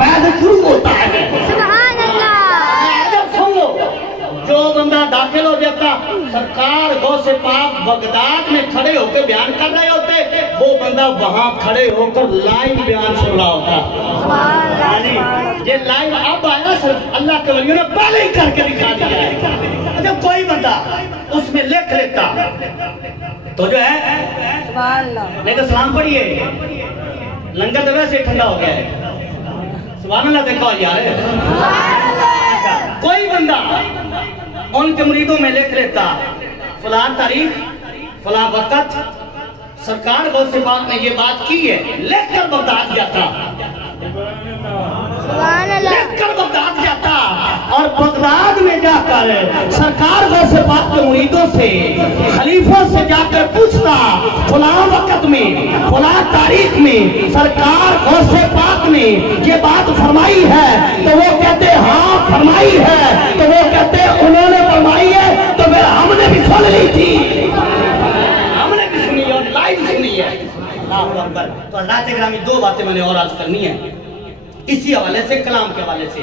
फैज शुरू होता है। सुभान अल्लाह। सुन लो, जो बंदा दाखिल हो जाता, सरकार गौसे पाक बगदाद में खड़े होकर बयान कर रहे होते, वो बंदा वहां खड़े होकर लाइव बयान सुन रहा होता। ये लाइव अब आया सिर्फ अल्लाह के वलियों ने पहले ही करके दिखा दिया है। जब कोई बंदा उसमें लिख लेता तो जो है लेकिन सलाम पढ़िए, लंगर तो वैसे ठंडा हो गया है। सुभान अल्लाह देखो यार, कोई बंदा उनके मुरीदों में लिख लेता फलां तारीख फलां वक्त सरकार गौसे पाक ने ये बात की है, लिख कर बगदाद जाता, लिख कर बगदाद जाता और बगदाद में जाकर सरकार गौसे पाक के मुरीदों से खलीफों से जाकर पूछता फलां वक्त में फलां तारीख में सरकार गौसे पाक ने ये बात फरमाई है, तो वो कहते हाँ फरमाई है, तो वो कहते उन्होंने फरमाई है तो फिर हमने भी सुन ली थी, हमने भी सुनी और लाइव सुनी है। तो अल्लाह के ग्रामी दो बातें मैंने और आज करनी है इसी हवाले से, कलाम के हवाले से।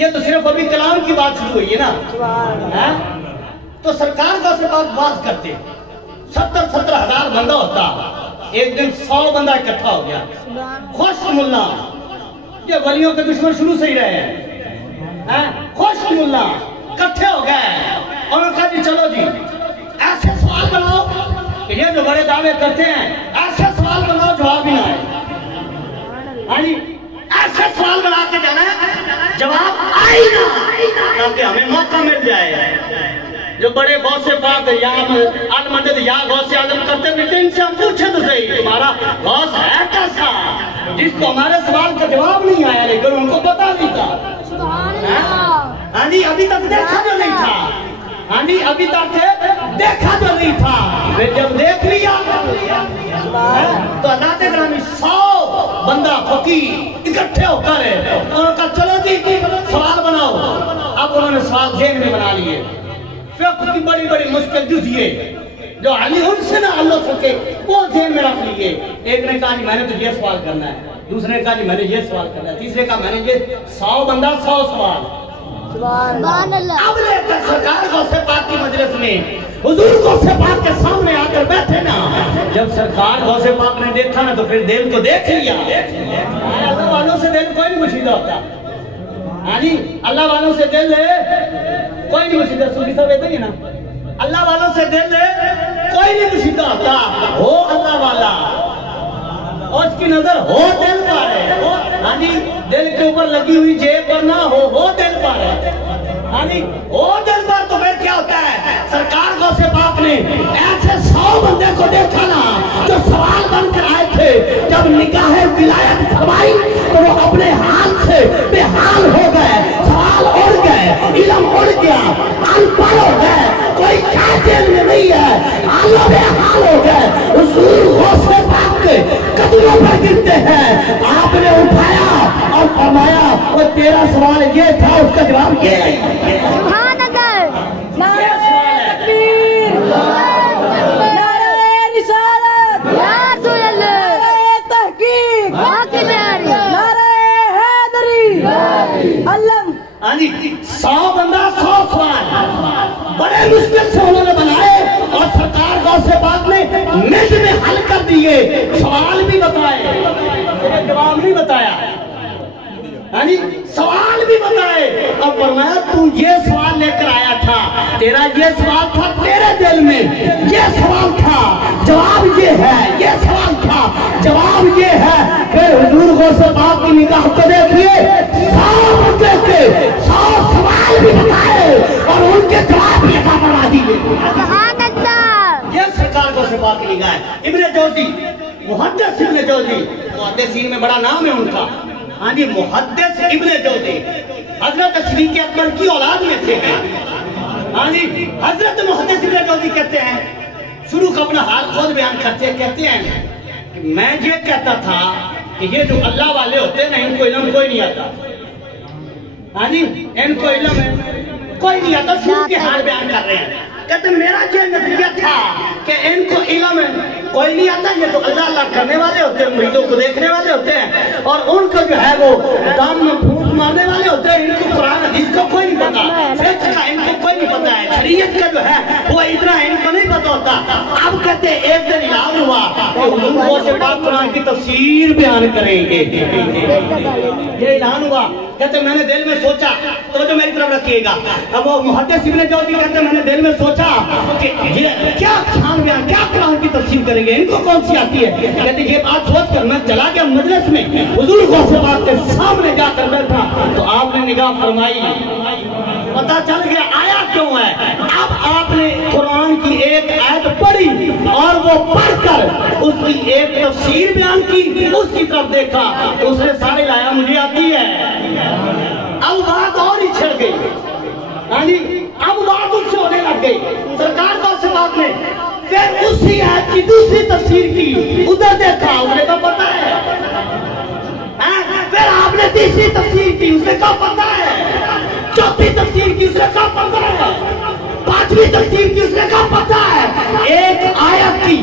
ये तो सिर्फ अभी कलाम की बात शुरू हुई है ना, तो सरकार का से बात करते 70-70 हजार बंदा होता, एक दिन 100 बंदा इकट्ठा हो गया, खुश मुल्ला, ये वलियों के दुश्मन शुरू से ही रहे हैं, खुश मुल्ला इकट्ठे हो गए और उन्होंने कहा जी चलो जी ऐसे सवाल बनाओ, ये जो बड़े दावे करते हैं ऐसे सवाल बनाओ जवाब ही ना आए। हाँ जी, ऐसे सवाल बना के जाना जवाब आए ना, ताकि हमें मौका मिल जाए। जो बड़े गौसे पाक या अल मदद या गौसे आजम करते फिरते, इनसे हम पूछे तो सही तुम्हारा गौस है कैसा, जिसको हमारे सवाल का जवाब नहीं आया लेकिन उनको पता नहीं था। हाँ जी, अभी तक देखा जो नहीं था, हाँ जी अभी तक देखा जो नहीं था, फिर जब देख लिया तो अल्लाह के ग्रामी 100 बंदा फकीर इकट्ठे होकर उन्होंने कहा चलो जी सवाल बनाओ। अब उन्होंने सवाल जेल में बना लिए, फिर की बड़ी बड़ी मुश्किल जुझिए जो अली उनसे ना हल हो सके वो जेल में रख लिए। एक ने कहा मैंने तो ये सवाल करना है, दूसरे ने कहा मैंने ये सवाल करना है, तीसरे का मैंने ये 100 बंदा 100 सवाल। अब लेकर सरकार गौसे पाक की मजलिस में हुजूर गौसे पाक के सामने आकर बैठे ना, जब सरकार गौसे पाक ने देखा ना तो फिर दिल को देख लिया। अल्लाह वालों से दिल कोई नहीं मुशीदा होता, हाँ जी अल्लाह वालों से दिल कोई नहीं मुशीदा, सूफी सब ऐसे ही ना, अल्लाह वालों से दिल कोई नहीं मुशीदा होता, हो अल्लाह वाला और उसकी नजर हो दिल पर है। हाँ जी, दिल के ऊपर लगी हुई जेब पर ना हो दिल पर है। हाँ जी, हो दिल पर तो फिर क्या होता है, सरकार गौसे पाक ने ऐसे 100 बंदे को देखा ना जो सवाल बनकर आए थे, जब निगाहे विलायत फरमाई तो वो अपने हाथ से बेहाल हो गए, सवाल उड़ गए, इल्म उड़ गया, अनपढ़ हो गए, कोई जेल में नहीं है, हालों बेहाल हो गए। हुजूर गौसे पाक के कदमों पर गिरते हैं, आपने उठाया और फरमाया वो तेरा सवाल ये था, उसका जवाब ये है। सुभान अल्लाह। नारे तकबीर, नारे रिसालत, या रसूल अल्लाह, नारे तहकीक, नारे हैदरी, अल्लम। हाँ जी, 100 बंदा 100 सवाल बड़े मुश्किल से उन्होंने बनाए और सरकार गौसे पाक ने मिनट में हल कर दिए, सवाल भी बताए, जवाब नहीं बताया। हाँ जी, सवाल भी बताए। अब फरमाया तू ये सवाल लेकर आया था, तेरा ये सवाल था, तेरे दिल में ये सवाल था, जवाब ये है, ये सवाल था, जवाब ये है। फिर हुजूर गौसे पाक की निगाह को देखिए, 100 बंदे के 100 सवाल भी बताए और उनके जवाब भी लिखा बना दिए। सुभान अल्लाह। ये सरकार गौसे पाक की निगाह है। इब्ने जौजी, मुहद्दिस इब्ने जौजी, मुहद्दिसीन में बड़ा नाम है उनका। हाँ जी, मुहद्दिस इब्ने जौजी हजरत सिद्दीक़ अकबर की औलाद में से हैं। हाँ जी, हजरत मुहद्दिस इब्ने जौजी कहते हैं, शुरू का अपना हाल खुद बयान करते हैं, कहते हैं कि मैं ये कहता था कि ये जो अल्लाह वाले होते हैं ना, इनको इल्म कोई नहीं आता। हाँ जी, इनको इल्म कोई नहीं आता, शुरू के हाल बयान कर रहे हैं। کہتے میرا یہ نظریہ تھا کہ ان کو علم کوئی نہیں آتا، یہ تو اللہ اللہ کرنے والے ہوتے ہیں، مریدوں کو دیکھنے والے ہوتے ہیں، اور ان کو جو ہے وہ دم میں پھونک مارنے والے ہوتے ہیں، ان کو قرآن حدیث کا کوئی نہیں پتا، فقہ کا ان کو کوئی نہیں پتا ہے، شریعت کا جو ہے وہ اتنا ان کو نہیں پتا ہوتا۔ اب کہتے ایک دن اعلان ہوا کہ حضور غوث پاک قرآن کی تفسیر بیان کریں گے، یہ اعلان ہوا۔ کہتے میں نے دل میں سوچا، تو جو میری طرف رکھیے گا، اب وہ محدث ابن جوزی کہتے میں نے دل میں سوچا کہ یہ کیا شان بیان، کیا قرآن کی تفسیر کریں گے، ان کو کون سی آتی ہے؟ کہتے یہ بات سوچ کر میں چلا گیا مجلس میں، حضور غوث پاک کے سامنے جا کر بیٹھا تو آپ نے نگاہ فرمائی، پتہ چل گیا آیا کیوں ہے۔ اب آپ نے قرآن کی ایک آیت پڑھی اور وہ پڑھ کر اس کی ایک تفسیر بیان کی، اس کی طرف دیکھا تو اس نے سارے لایا مجھے آتی ہے۔ اب بات اور ہی چھڑ گئی، اب بات اس سے ہونے لگ گئی۔ سرکار غوث پاک نے پھر اسی آیت کی دوسری تفسیر کی، ادھر دیکھا، اس نے کہا پتہ ہے۔ پھر آپ نے تیسری تفسیر کی، اس نے کہا پتہ ہے۔ چوتھی تفسیر کی، اس نے کہا پتہ ہے۔ پانچویں تفسیر کی، اس نے کہا پتہ ہے۔ ایک آیت کی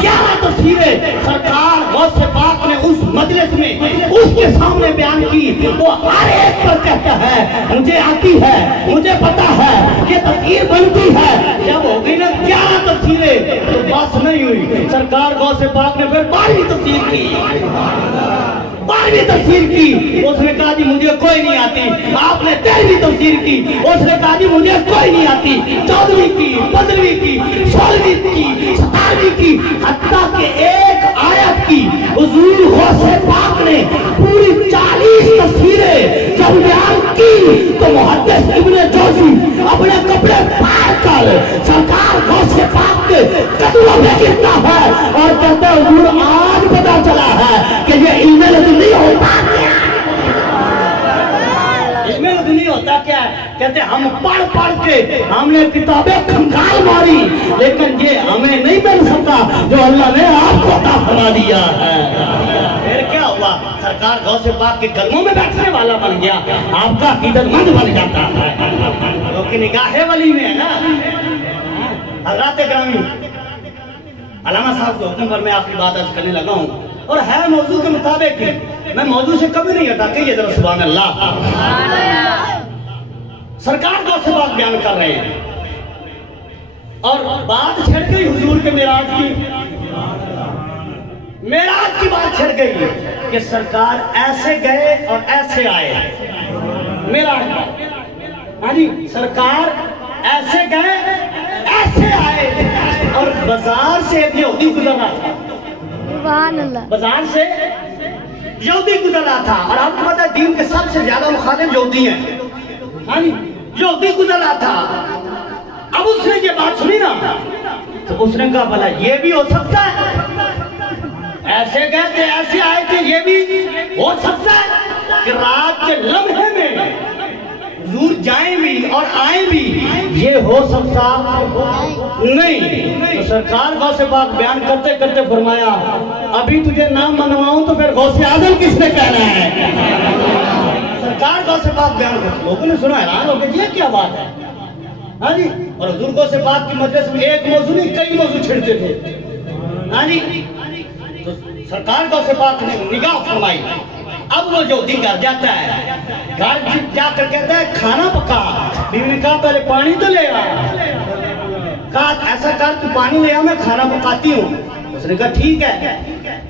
11 تفسیریں سرکار غوث پاک نے اس مجلس میں اس کے سامنے بیان کی۔ وہ ہر ایک پر کہتا ہے مجھے آتی ہے، مجھے پتا ہے کہ تفسیر بنتی ہے۔ جب ہو گئی نا 11 تفسیریں تو بس نہیں ہوئی، سرکار غوث پاک نے پھر 12ویں تفسیر کی، 12ویں تفسیر کی۔ اس نے کہا جی مجھے کوئی نہیں آتی۔ آپ نے 13ویں تفسیر کی، اس نے کہا جی مجھے کوئی نہیں آتی۔ 14ویں کی، 15ویں کی، 16ویں کی، 17ویں کی، حتیٰ کہ ایک آیت کی حضور غوث پاک نے پوری 40 تفسیریں جب بیان کی تو محدث ابن جوزی اپنے کپڑے پھاڑ کر سرکار غوث پاک کے قدموں میں گرتا ہے اور کہتا ہے حضور آج پتا چلا ہے کہ یہ علم لدنی ہوتا کیا ہے۔ علم لدنی ہوتا کیا ہے؟ کہتے ہم پڑھ پڑھ کے ہم نے کتابیں کھنگال ماری لیکن یہ ہمیں نہیں مل سکتا جو اللہ نے آپ کو عطا فرما دیا ہے۔ پھر کیا ہوا؟ سرکار غوث پاک کے قدموں میں بیٹھنے والا بن گیا، آپ کا عقیدت مند بن جاتا ہے، کیونکہ نگاہ ولی میں ہے نا۔ حضرات گرامی، علامہ صاحب کے حکم پر میں آپ کی بات آج کرنے لگا ہوں اور ہے موضوع کے مطابق ہی، میں موضوع سے کبھی نہیں ہٹا کے یہ ذرا سبحان اللہ۔ سرکار غوث پاک بیان کر رہے ہیں اور بات چھڑ گئی حضور کے معراج کی، معراج کی بات چھڑ گئی کہ سرکار ایسے گئے اور ایسے آئے۔ معراج ہاں جی، سرکار ایسے گئے ایسے آئے اور بازار سے ایک یہودی گزر رہا تھا، سبحان اللہ، بازار سے یہودی گزر رہا تھا اور آپ کو پتا ہے دین کے سب سے زیادہ مخالف یہودی ہیں، ہاں جی، یہودی گزر رہا تھا۔ اب اس نے یہ بات سنی نا تو اس نے کہا بھلا یہ بھی ہو سکتا ہے، ایسے گئے تھے ایسے آئے تھے، یہ بھی ہو سکتا ہے کہ رات کے لمحے میں حضور جائیں بھی اور آئیں بھی، یہ ہو سکتا نہیں۔ تو سرکار غوث پاک بیان کرتے کرتے فرمایا ابھی تجھے نام منواؤں تو پھر غوث اعظم کس نے کہنا ہے؟ سرکار غوث پاک بیان کرتے، لوگوں نے سنا حیران ہو گئے یہ کیا بات ہے، ہاں جی۔ اور حضور غوث پاک کی مجلس میں ایک موضوع نہیں کئی موضوع چھڑتے تھے، ہاں جی۔ تو سرکار غوث پاک نے نگاہ فرمائی، اب وہ جو گھر جاتا ہے، گھر جا کر کہتا ہے کھانا پکا۔ بیوی نے کہا پہلے پانی تو لے آ، کہا ایسا کر تو پانی لے آ میں کھانا پکاتی ہوں۔ اس نے کہا ٹھیک ہے۔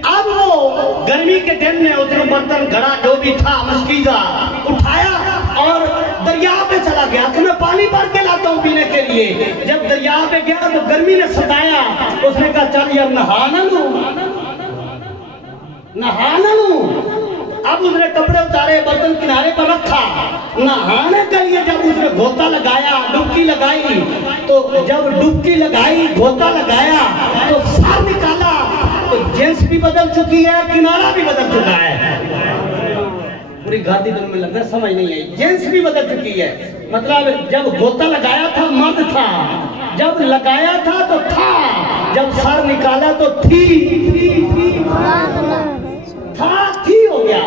اب وہ گرمی کے دن میں اس نے برتن گھڑا جو بھی تھا مشکیزہ اٹھایا اور دریا پہ چلا گیا کہ میں پانی بھر کے لاتا ہوں پینے کے لیے۔ جب دریا پہ گیا تو گرمی نے ستایا، اس نے کہا چل یار نہا نہ لوں، نہا نہ لوں۔ اب اس نے کپڑے اتارے، برتن کنارے پر رکھا، نہانے کے لیے جب اس نے گھوتا لگایا، ڈبکی لگائی، تو جب ڈبکی لگائی گھوتا لگایا تو سر نکالا تو جنس بھی بدل چکی ہے، کنارہ بھی بدل چکا ہے۔ پوری گاڑی دن میں لگا سمجھ نہیں آئی، جنس بھی بدل چکی ہے، مطلب جب گھوتا لگایا تھا مرد تھا، جب لگایا تھا تو تھا، جب سر نکالا تو تھی ہو گیا،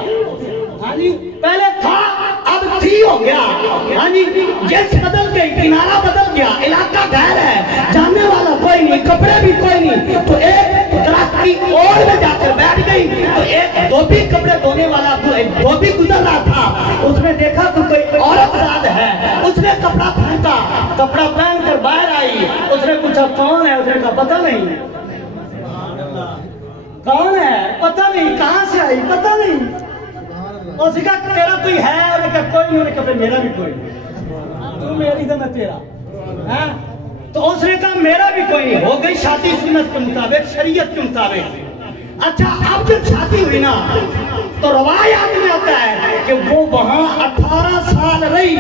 ہاں جی، پہلے تھا اب تھی की हो गया? हाँ जी, जेंस बदल गई, किनारा बदल गया, इलाका गैर है, जानने वाला कोई नहीं, कपड़े भी कोई नहीं, तो एक दरख्त की ओर में जाकर बैठ गई, तो एक धोबी कपड़े धोने वाला धोबी गुजर रहा था, उसने देखा तो कोई औरत साथ है, उसने कपड़ा फेंका, कपड़ा पहन कर बाहर आई, उसने पूछा कौन है? उसने कहा पता नहीं। कौन है? पता नहीं। कहाँ से आई? पता नहीं। उसने कहा तेरा कोई है? उसने कहा कोई नहीं। उसने कहा मेरा भी कोई नहीं, तू मेरी तो मैं तेरा है। तो उसने कहा मेरा भी कोई नहीं। हो गई शादी सुन्नत के मुताबिक, शरीयत के मुताबिक। अच्छा, अब जब शादी हुई ना तो रवायात में आता है कि वो वहां 18 साल रही।